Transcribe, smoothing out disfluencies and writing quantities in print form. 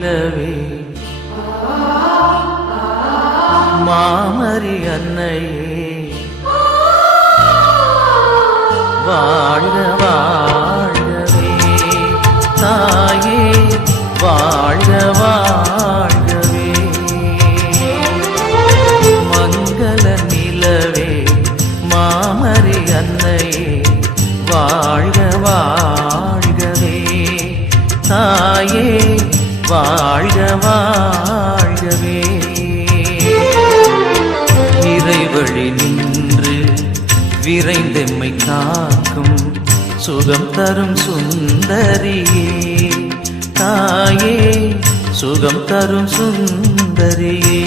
நிலவே மாமரி அன்னையே வாழ்க வாழ்கவே தாயே வாழ்க வாழ்கவே மங்கள நிலவே மாமரி அன்னையே வாழ்க வாழ்கவே தாயே வாழ்க வாழ்கவே இறைவழி நின்று விரைந்தெம்மை காக்கும் சுகம் தரும் சுந்தரியே தாயே சுகம் தரும் சுந்தரியே